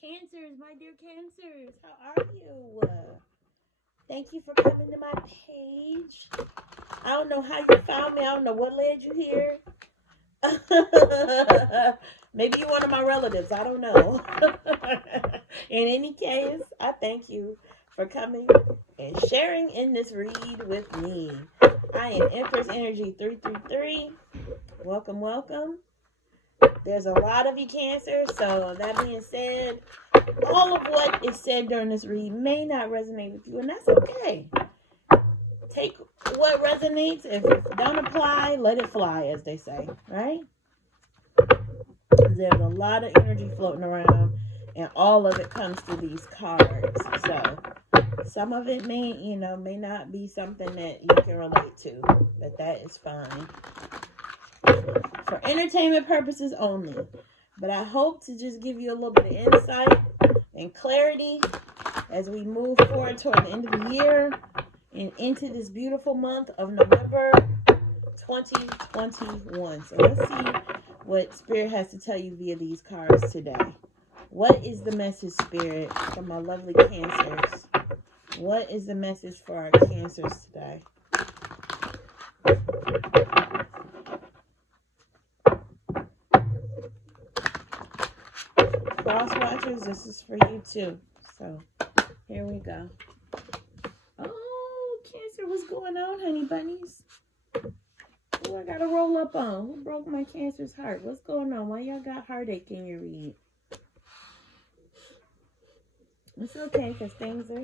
Cancers, my dear Cancers, how are you? Thank you for coming to my page. I don't know how you found me. I don't know what led you here. Maybe you're one of my relatives. I don't know. In any case, I thank you for coming and sharing in this read with me. I am Empress Energy 333. Welcome, welcome. There's a lot of you Cancer, so that being said, all of what is said during this read may not resonate with you, and that's okay. Take what resonates. If it don't apply, let it fly, as they say, right? There's a lot of energy floating around, and all of it comes through these cards. So some of it may not be something that you can relate to, but that is fine. For entertainment purposes only. But I hope to just give you a little bit of insight and clarity as we move forward toward the end of the year and into this beautiful month of November 2021. So let's see what Spirit has to tell you via these cards today. What is the message, Spirit, for my lovely Cancers? What is the message for our Cancers today? Cross watchers, this is for you too. So here we go. Oh, Cancer, what's going on, honey bunnies? Who I gotta roll up on? Who broke my Cancer's heart? What's going on? Why y'all got heartache in your read? It's okay, because things are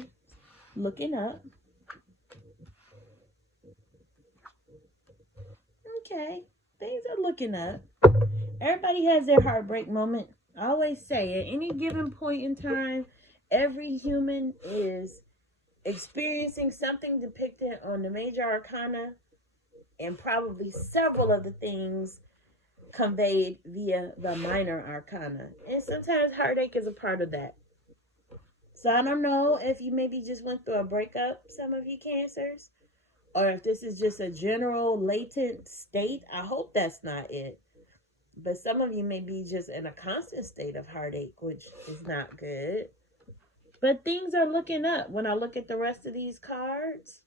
looking up. Okay, things are looking up. Everybody has their heartbreak moment. I always say, at any given point in time, every human is experiencing something depicted on the major arcana, and probably several of the things conveyed via the minor arcana. And sometimes heartache is a part of that. So I don't know if you maybe just went through a breakup, some of you Cancers, or if this is just a general latent state. I hope that's not it. But some of you may be just in a constant state of heartache, which is not good. But things are looking up when I look at the rest of these cards.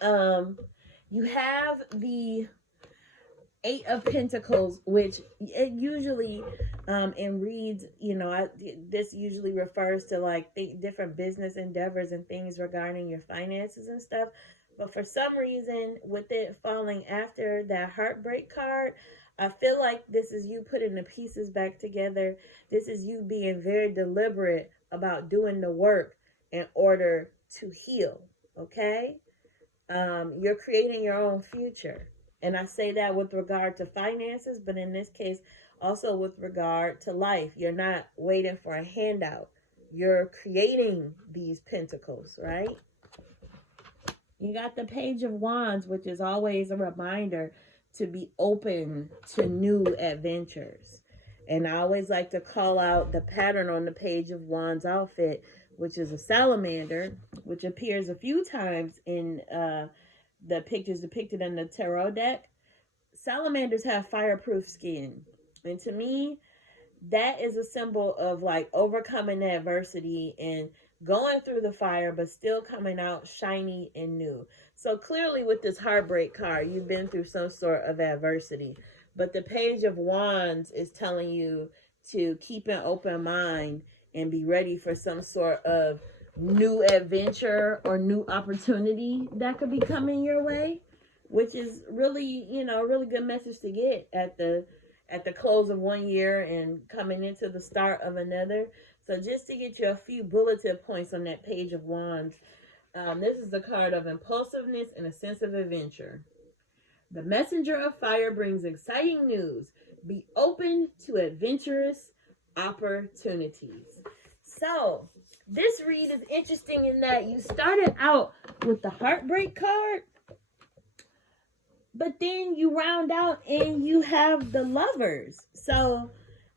You have the Eight of Pentacles, which it usually in reads, this usually refers to like different business endeavors and things regarding your finances and stuff. But for some reason, with it falling after that heartbreak card, I feel like this is you putting the pieces back together. This is you being very deliberate about doing the work in order to heal, okay? You're creating your own future. And I say that with regard to finances, but in this case, also with regard to life. You're not waiting for a handout. You're creating these pentacles, right? You got the Page of Wands, which is always a reminder to be open to new adventures. And I always like to call out the pattern on the Page of Wands outfit, which is a salamander, which appears a few times in the pictures depicted in the tarot deck. Salamanders have fireproof skin. And to me, that is a symbol of like overcoming adversity and going through the fire, but still coming out shiny and new. So clearly with this heartbreak card, you've been through some sort of adversity. But the Page of Wands is telling you to keep an open mind and be ready for some sort of new adventure or new opportunity that could be coming your way, which is really, a really good message to get at the close of one year and coming into the start of another. So just to get you a few bulleted points on that Page of Wands, this is the card of impulsiveness and a sense of adventure. The messenger of fire brings exciting news. Be open to adventurous opportunities. So this read is interesting in that you started out with the heartbreak card, but then you round out and you have the Lovers. So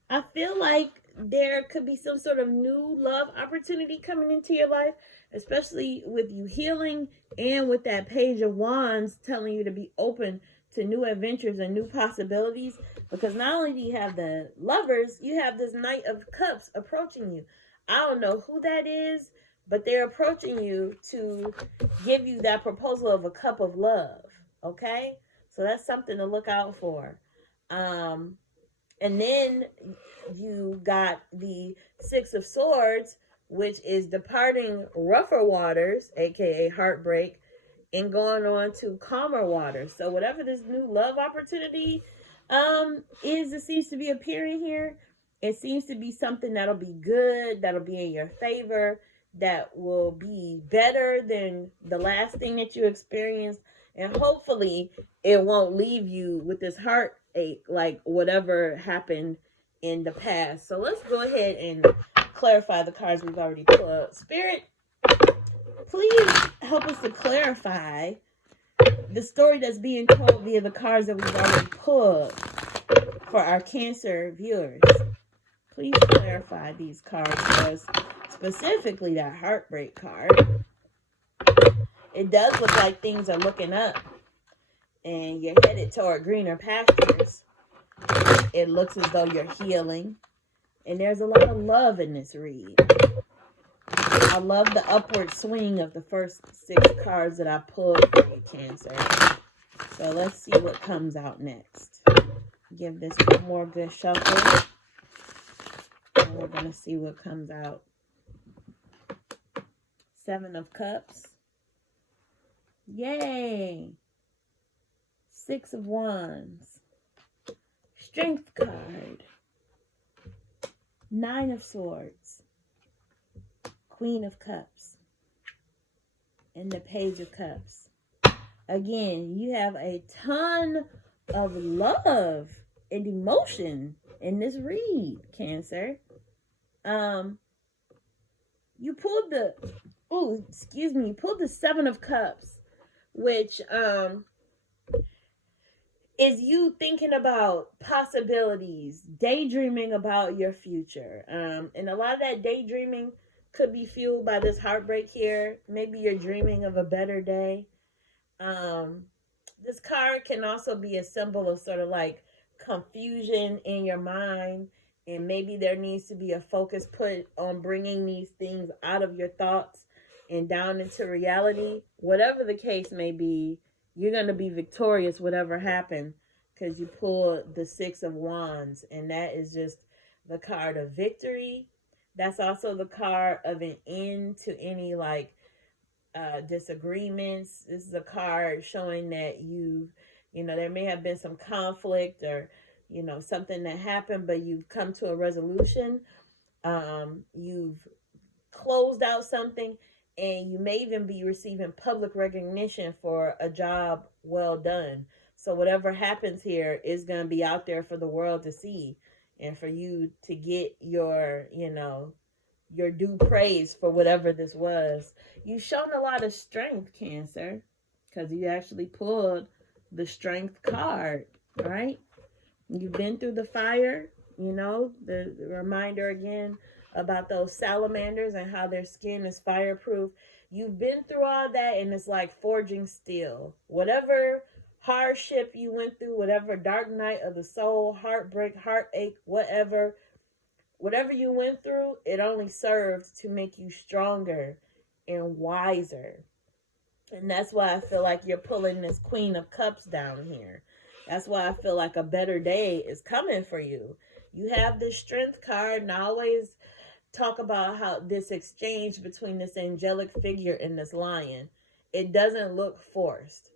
I feel like there could be some sort of new love opportunity coming into your life, especially with you healing and with that Page of Wands telling you to be open to new adventures and new possibilities, because not only do you have the Lovers, you have this Knight of Cups approaching you. I don't know who that is, but they're approaching you to give you that proposal of a cup of love. Okay? So that's something to look out for. And then you got the Six of Swords, which is departing rougher waters, aka heartbreak, and going on to calmer waters. So whatever this new love opportunity is, it seems to be appearing here. It seems to be something that'll be good, that'll be in your favor, that will be better than the last thing that you experienced. And hopefully it won't leave you with this heartache like whatever happened in the past. So let's go ahead and clarify the cards we've already pulled. Spirit, please help us to clarify the story that's being told via the cards that we've already pulled for our Cancer viewers. Please clarify these cards for us, specifically that heartbreak card. It does look like things are looking up and you're headed toward greener pastures. It looks as though you're healing, and there's a lot of love in this read. I love the upward swing of the first 6 cards that I pulled for you, Cancer. So let's see what comes out next. Give this one more good shuffle. And we're going to see what comes out. 7 of Cups. Yay! 6 of Wands. Strength card. 9 of Swords. Queen of Cups. And the Page of Cups. Again, you have a ton of love and emotion in this read, Cancer. You pulled the, you pulled the 7 of Cups, which is you thinking about possibilities, daydreaming about your future. And a lot of that daydreaming could be fueled by this heartbreak here. Maybe you're dreaming of a better day. This card can also be a symbol of sort of like confusion in your mind, and maybe there needs to be a focus put on bringing these things out of your thoughts and down into reality. Whatever the case may be, you're going to be victorious whatever happened, because you pulled the 6 of Wands, and that is just the card of victory. That's also the card of an end to any like disagreements. This is a card showing that there may have been some conflict or something that happened, but you've come to a resolution. You've closed out something, and you may even be receiving public recognition for a job well done. So whatever happens here is going to be out there for the world to see, and for you to get your due praise for whatever this was. You've shown a lot of strength, Cancer, because you actually pulled the Strength card, right? You've been through the fire, the reminder again about those salamanders and how their skin is fireproof. You've been through all that, and it's like forging steel. Whatever hardship you went through, whatever dark night of the soul, heartbreak, heartache, whatever you went through, it only served to make you stronger and wiser. And that's why I feel like you're pulling this Queen of Cups down here. That's why I feel like a better day is coming for you. You have this Strength card, and I always talk about how this exchange between this angelic figure and this lion, it doesn't look forced.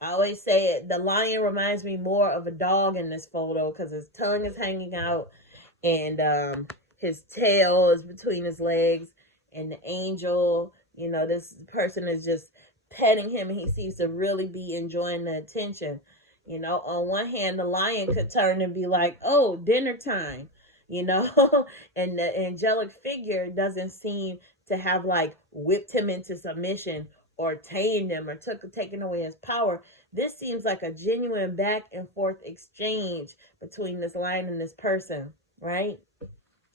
I always say it, the lion reminds me more of a dog in this photo, because his tongue is hanging out and his tail is between his legs, and the angel, this person is just petting him, and he seems to really be enjoying the attention. On one hand, the lion could turn and be like, oh, dinner time, and the angelic figure doesn't seem to have like whipped him into submission or tamed him or taken away his power. This seems like a genuine back and forth exchange between this lion and this person, right?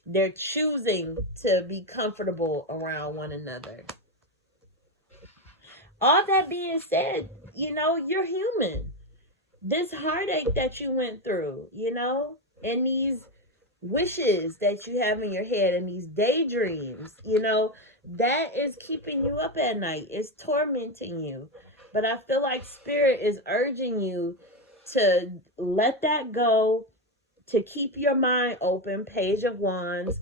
They're choosing to be comfortable around one another. All that being said, you're human. this heartache that you went through, and these wishes that you have in your head and these daydreams, that is keeping you up at night. It's tormenting you. But I feel like Spirit is urging you to let that go, to keep your mind open, Page of Wands,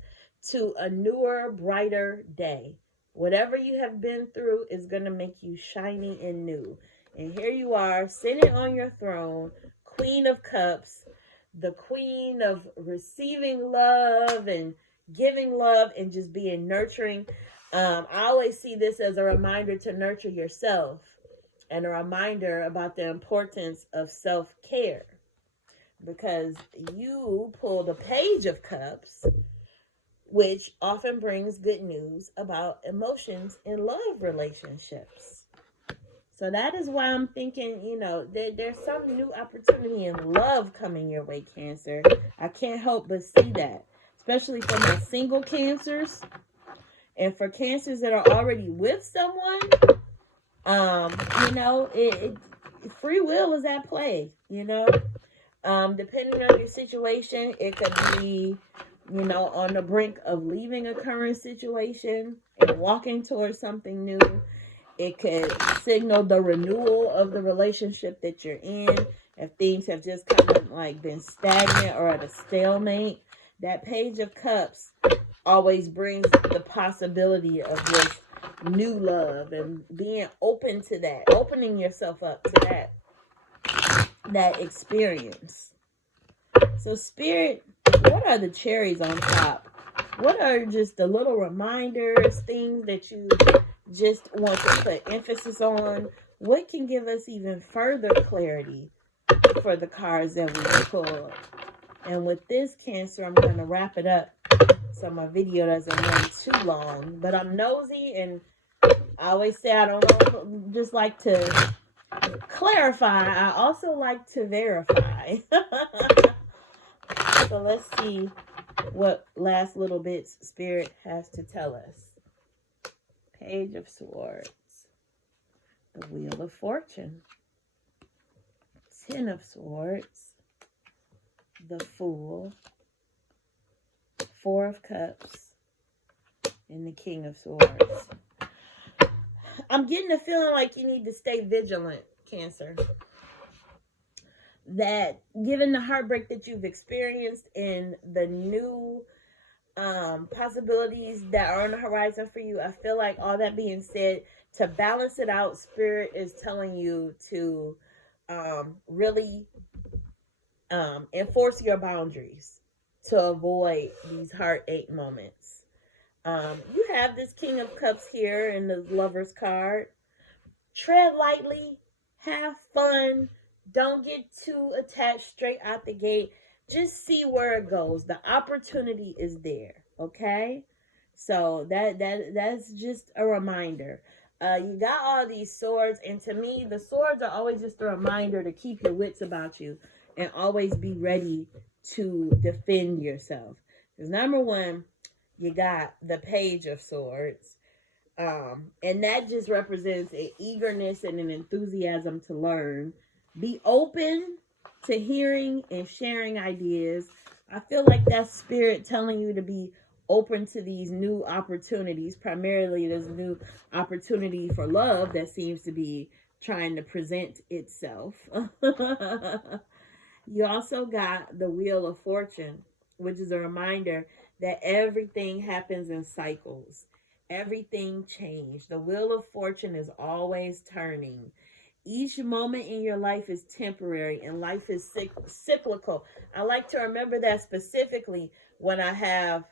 to a newer, brighter day. Whatever you have been through is going to make you shiny and new. And here you are, sitting on your throne, Queen of Cups, the queen of receiving love and giving love and just being nurturing. I always see this as a reminder to nurture yourself and a reminder about the importance of self-care, because you pull the Page of Cups, which often brings good news about emotions in love relationships. So that is why I'm thinking, there's some new opportunity in love coming your way, Cancer. I can't help but see that, especially for my single Cancers and for Cancers that are already with someone. Free will is at play, depending on your situation. It could be, on the brink of leaving a current situation and walking towards something new. It could signal the renewal of the relationship that you're in. If things have just kind of like been stagnant or at a stalemate, that Page of Cups always brings the possibility of this new love and being open to that, opening yourself up to that experience. So Spirit, what are the cherries on top? What are just the little reminders, things that you just want to put emphasis on? What can give us even further clarity for the cards that we pulled? And with this, Cancer, I'm going to wrap it up so my video doesn't run too long. But I'm nosy, and I always say I don't just like to clarify. I also like to verify. So let's see what last little bits Spirit has to tell us. Page of Swords, the Wheel of Fortune, Ten of Swords, the Fool, Four of Cups, and the King of Swords. I'm getting a feeling like you need to stay vigilant, Cancer. That given the heartbreak that you've experienced and the new possibilities that are on the horizon for you, I feel like all that being said, to balance it out, Spirit is telling you to really enforce your boundaries to avoid these heartache moments. You have this King of Cups here in the Lover's card. Tread lightly, have fun, don't get too attached straight out the gate. Just see where it goes. The opportunity is there, okay? So that's just a reminder. You got all these swords, and to me, the swords are always just a reminder to keep your wits about you and always be ready to defend yourself. Because number one, you got the Page of Swords. And that just represents an eagerness and an enthusiasm to learn. Be open to hearing and sharing ideas. I feel like that's Spirit telling you to be open to these new opportunities. Primarily, there's a new opportunity for love that seems to be trying to present itself. You also got the Wheel of Fortune, which is a reminder that everything happens in cycles. Everything changed. The Wheel of Fortune is always turning. Each moment in your life is temporary, and life is cyclical. I like to remember that specifically when I have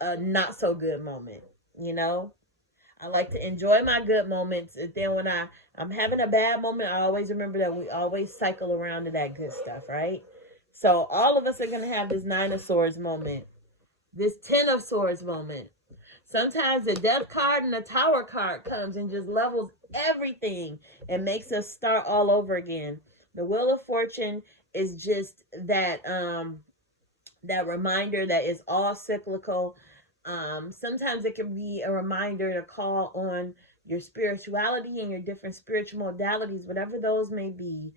a not so good moment. I like to enjoy my good moments, and then when I'm having a bad moment, I always remember that we always cycle around to that good stuff, right? So all of us are going to have this Nine of Swords moment, this Ten of Swords moment. Sometimes the Death card and the Tower card comes and just levels everything and makes us start all over again. The Wheel of Fortune is just that reminder that it's all cyclical. Sometimes it can be a reminder to call on your spirituality and your different spiritual modalities, whatever those may be.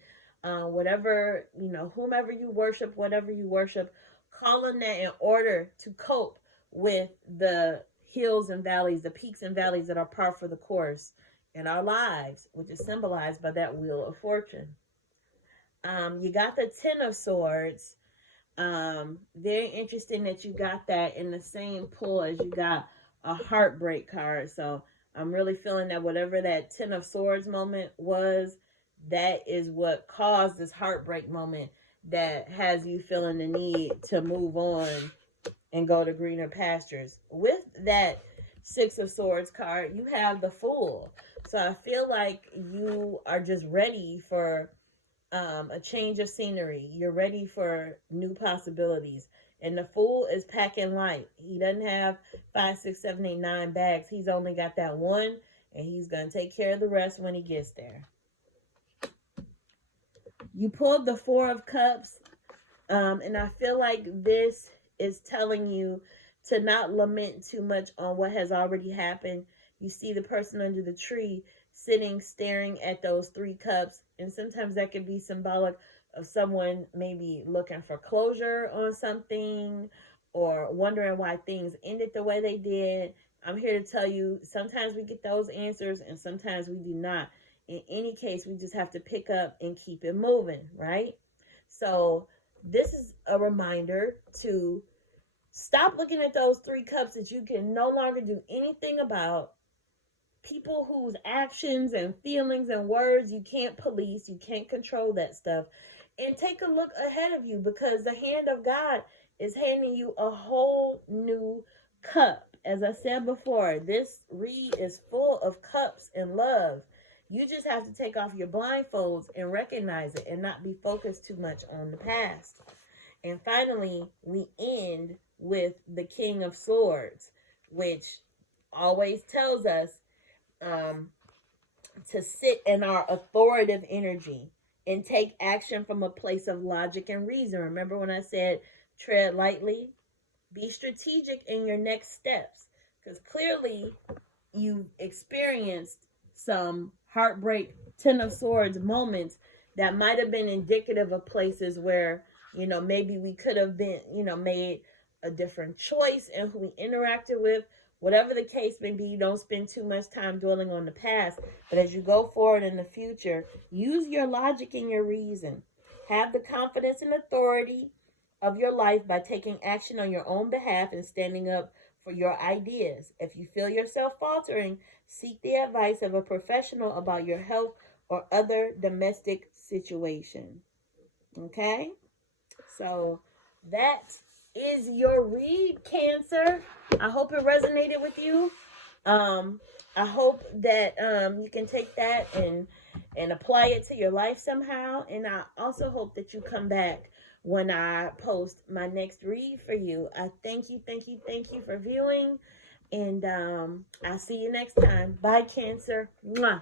whatever, whomever you worship, whatever you worship, call on that in order to cope with the hills and valleys, the peaks and valleys that are par for the course in our lives, which is symbolized by that wheel of fortune. You got the Ten of Swords. Very interesting that you got that in the same pull as you got a heartbreak card. So I'm really feeling that whatever that Ten of Swords moment was, that is what caused this heartbreak moment that has you feeling the need to move on and go to greener pastures. With that Six of Swords card, you have the Fool. So I feel like you are just ready for a change of scenery. You're ready for new possibilities. And the Fool is packing light. He doesn't have 5, 6, 7, 8, 9 bags. He's only got that one, and he's going to take care of the rest when he gets there. You pulled the Four of Cups, and I feel like this is telling you to not lament too much on what has already happened. You see the person under the tree sitting, staring at those 3 cups, and sometimes that could be symbolic of someone maybe looking for closure on something or wondering why things ended the way they did. I'm here to tell you, sometimes we get those answers and sometimes we do not. In any case, we just have to pick up and keep it moving, right? So this is a reminder to stop looking at those 3 cups that you can no longer do anything about. People whose actions and feelings and words you can't police, you can't control that stuff. And take a look ahead of you, because the hand of God is handing you a whole new cup. As I said before, this read is full of cups and love. You just have to take off your blindfolds and recognize it and not be focused too much on the past. And finally, we end with the King of Swords, which always tells us to sit in our authoritative energy and take action from a place of logic and reason. Remember when I said tread lightly? Be strategic in your next steps, because clearly you've experienced some heartbreak, Ten of Swords moments that might have been indicative of places where, maybe we could have been, made a different choice in who we interacted with. Whatever the case may be, you don't spend too much time dwelling on the past. But as you go forward in the future, use your logic and your reason. Have the confidence and authority of your life by taking action on your own behalf and standing up for your ideas. If you feel yourself faltering, seek the advice of a professional about your health or other domestic situation. Okay? So that is your read, Cancer. I hope it resonated with you. I hope that you can take that and apply it to your life somehow. And I also hope that you come back when I post my next read for you. I thank you for viewing. And I'll see you next time. Bye, Cancer. Mwah.